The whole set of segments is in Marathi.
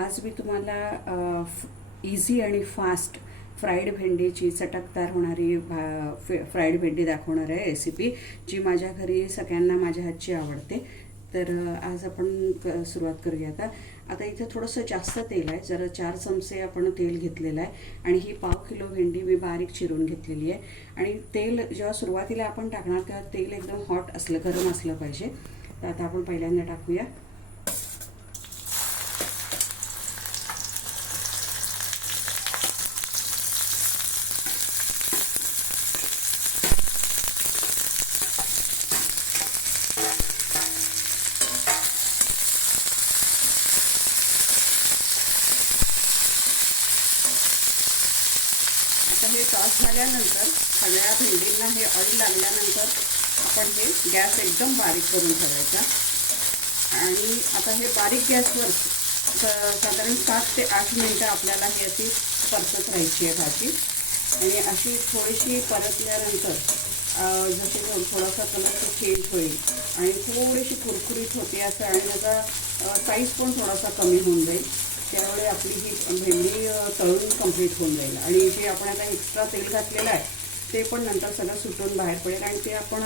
आज मी तुम्हाला इझी आणि फास्ट फ्राईड भेंडीची चटकदार होणारी फ्राईड भेंडी दाखवणार आहे रेसिपी, जी माझ्या घरी सगळ्यांना माझ्या हातची आवडते. तर आज आपण सुरुवात करूया. आता इथे थोडंसं जास्त तेल आहे, जरा 4 चमचे आपण तेल घेतलेलं आहे आणि ही पाव किलो भेंडी मी बारीक चिरून घेतलेली आहे. आणि तेल जेव्हा सुरुवातीला आपण टाकणार तेव्हा तेल एकदम हॉट असलं, गरम असलं पाहिजे. तर आता आपण पहिल्यांदा टाकूया हे टॉस झाल्यानंतर सगळ्या भेंडींना हे ऑइल लागल्यानंतर आपण हे गॅस एकदम बारीक करून ठेवायचा. आणि आता हे बारीक गॅसवर साधारण 7 ते 8 मिनटं आपल्याला हे अशी परतत राहायची आहे भाजी. आणि अशी थोडीशी परतल्यानंतर जसे थोडासा कलर चेंज होईल आणि थोडीशी कुरकुरीत होते असं, आणि त्याचा साईज पण थोडासा कमी होऊन जाईल. त्यावेळी आपली ही भेंडी तळून कंप्लीट होऊन जाईल. आणि जे आपण आता एक्स्ट्रा तेल घातलेलं आहे ते पण नंतर सगळं सुटून बाहेर पडेल आणि ते आपण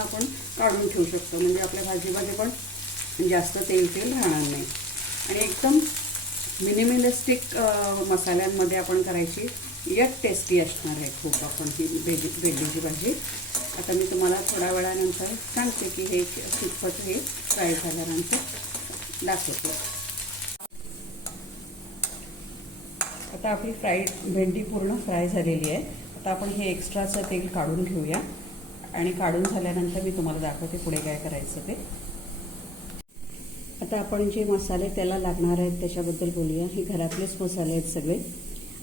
काढून ठेवू शकतो. म्हणजे आपल्या भाजीमध्ये पण जास्त तेल राहणार नाही. आणि एकदम मिनिमलिस्टिक मसाल्यांमध्ये आपण करायची, एक टेस्टी असणार आहे खूप आपण ही भेंडीची भाजी. आता मी तुम्हाला थोड्या वेळानंतर सांगते की हे कितपत हे फ्राय झाल्यानंतर दाखवते. आता आपली फ्राईड भेंडी पूर्ण फ्राय झालेली आहे. आता आपण हे एक्स्ट्राचं तेल काढून घेऊया आणि काढून झाल्यानंतर मी तुम्हाला दाखवते पुढे काय करायचं ते. आता आपण जे मसाले त्याला लागणार आहेत त्याच्याबद्दल बोलूया. हे घरातलेच मसाले आहेत सगळे.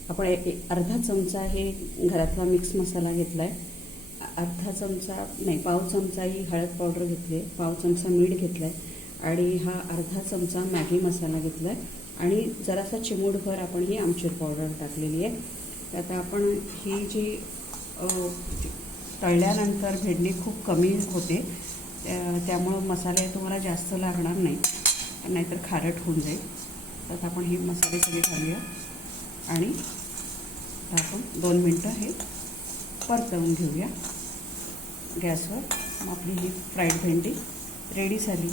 आपण अर्धा चमचा हे घरातला मिक्स मसाला घेतला आहे, अर्धा चमचा नाही पाव चमचा ही हळद पावडर घेतली आहे, पाव चमचा मीठ घेतला आहे, आणि हा अर्धा चमचा मॅगी मसाला घेतला आहे, आणि जरासा चिमूटभर आपण ही आमचूर पावडर टाकलेली आहे. आता आपण ही जी तळल्यानंतर भेंडी खूप कमी होते, त्यामुळं मसाले तुम्हाला जास्त लागणार नाही, नाहीतर खारट होऊन जाईल. तर आपण ही मसाले सगळे घालूया आणि आपण 2 मिनटं हे परतवून घेऊया गॅसवर. मग आपली ही फ्राईड भेंडी रेडी झाली.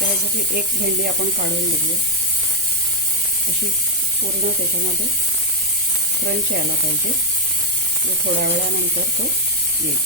त्याच्यातली एक भेंडी आपण काढून बघूया. अशी पूर्ण त्याच्यामध्ये क्रंच यायला पाहिजे, थोड्या वेळानंतर तो येईल.